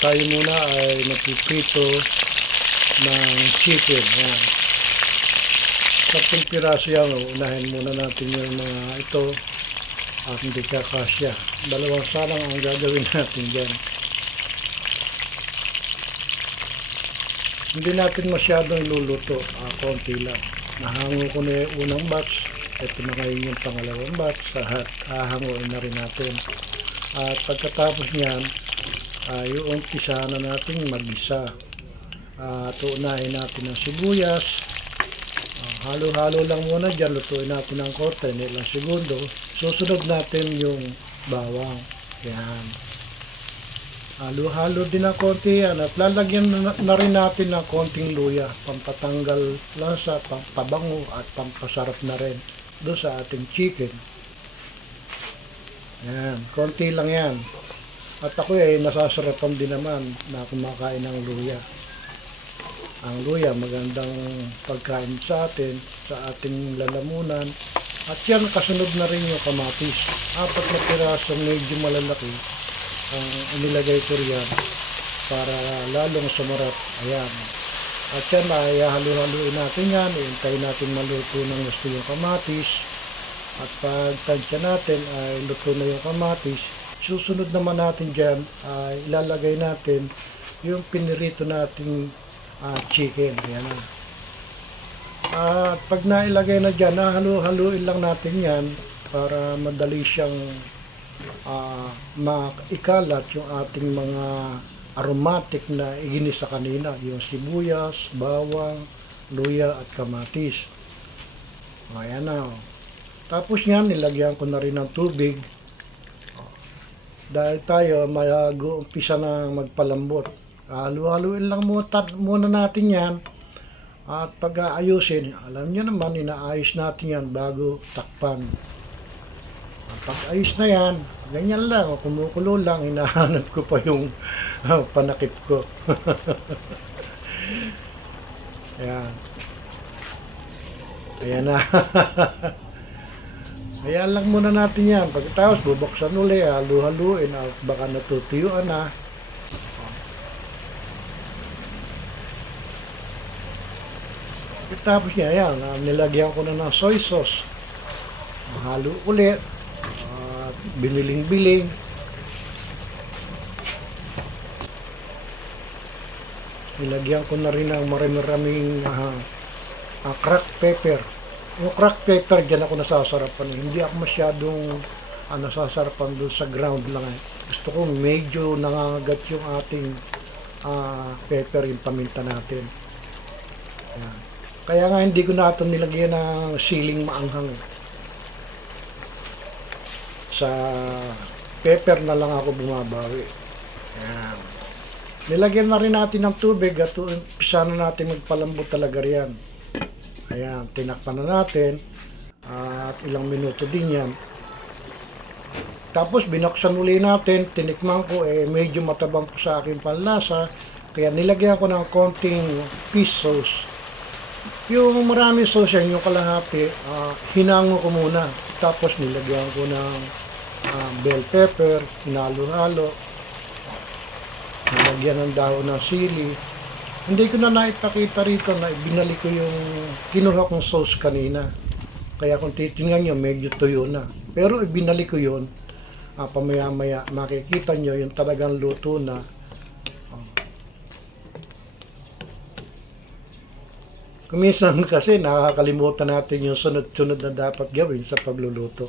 tayo muna ay magpiprito ng chicken. Ayan. 10 piraso yan. Unahin muna natin yung mga ito at hindi kakasya. 2 salang ang gagawin natin dyan. Hindi natin masyadong luluto. Konti lang. Nahango ko na yung unang batch. Ito na ngayon yung pangalawang batch. Hahangoin na rin natin. At pagkatapos niyan, yung umpisa na natin mag-isa. Tuunahin natin ng sibuyas. Halo-halo lang muna dyan. Lutuin natin ng konti, ilang segundo. Susunod natin yung bawang. Yan. Halo-halo din ng konti yan. At lalagyan na rin natin ng konting luya. Pampatanggal lasa, pampabango at pampasarap na rin doon sa ating chicken. Yan. Konti lang yan. At ako nasasarapan din naman na kumakain ng luya. Ang luya, magandang pagkain sa atin, sa ating lalamunan. At yan, kasunod na rin yung kamatis. 4 na pirasong medyo malalaki ang inilagay ko riyan para lalong sumarap. Ayan. At yan, halo-haloin natin yan. Iintay natin maluto ng gusto yung kamatis. At pag tansya natin ay luto na yung kamatis, susunod naman natin dyan ay ilalagay natin yung pinirito nating chicken. Ayan na. At pag nailagay na dyan, halo-haloin lang natin yan para madali siyang maikalat yung ating mga aromatic na iginisa kanina. Yung sibuyas, bawang, luya at kamatis. Ayan na. Tapos yan, nilagyan ko na rin ng tubig. Dahil tayo mag-uumpisa na magpalambot. Halo-haloin lang muna natin yan. At pag aayusin, alam niyo naman, inaayos natin yan bago takpan. Pag ayos na yan, ganyan lang, kumukulo lang, hinahanap ko pa yung panakip ko. Ayan. Ayan na. Ayan lang muna natin yan. Pagkatapos, bubuksan uli, halo-haloin, baka natutuyuan na. Pagkatapos niya, ayan, nilagyan ko na ng soy sauce. Halo ulit. Biniling-biling. Nilagyan ko na rin ng maraming cracked pepper. Yung cracked pepper, dyan ako nasasarapan. Hindi ako masyadong nasasarapan doon sa ground lang. Gusto ko medyo nangangagat yung ating pepper, yung paminta natin. Ayan. Kaya nga hindi ko na ito nilagyan ng siling maanghang. Sa pepper na lang ako bumabawi. Ayan. Nilagyan na rin natin ng tubig at umpisa na natin magpalambot talaga riyan. Ayan, tinakpan na natin at ilang minuto din yan. Tapos binuksan uli natin, tinikman ko medyo matabang po sa aking panlasa, kaya nilagyan ko ng konting fish sauce. Yung marami sauce yan, yung kalahati, hinango ko muna. Tapos nilagyan ko ng bell pepper, hinalo-halo. Nilagyan ng dahon ng sili. Hindi ko na naipakita rito na binalik ko yung kinuha kong sauce kanina. Kaya kung titingnan nyo, medyo tuyo na. Pero ibinalik ko yun. Pamaya-maya, makikita nyo yung talagang luto na. Kuminsan kasi nakakalimutan natin yung sunod-sunod na dapat gawin sa pagluluto.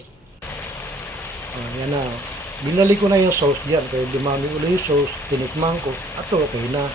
Yan na. Binalik ko na yung sauce dyan. Kaya dumami ulit yung sauce, tinikman ko, at okay na.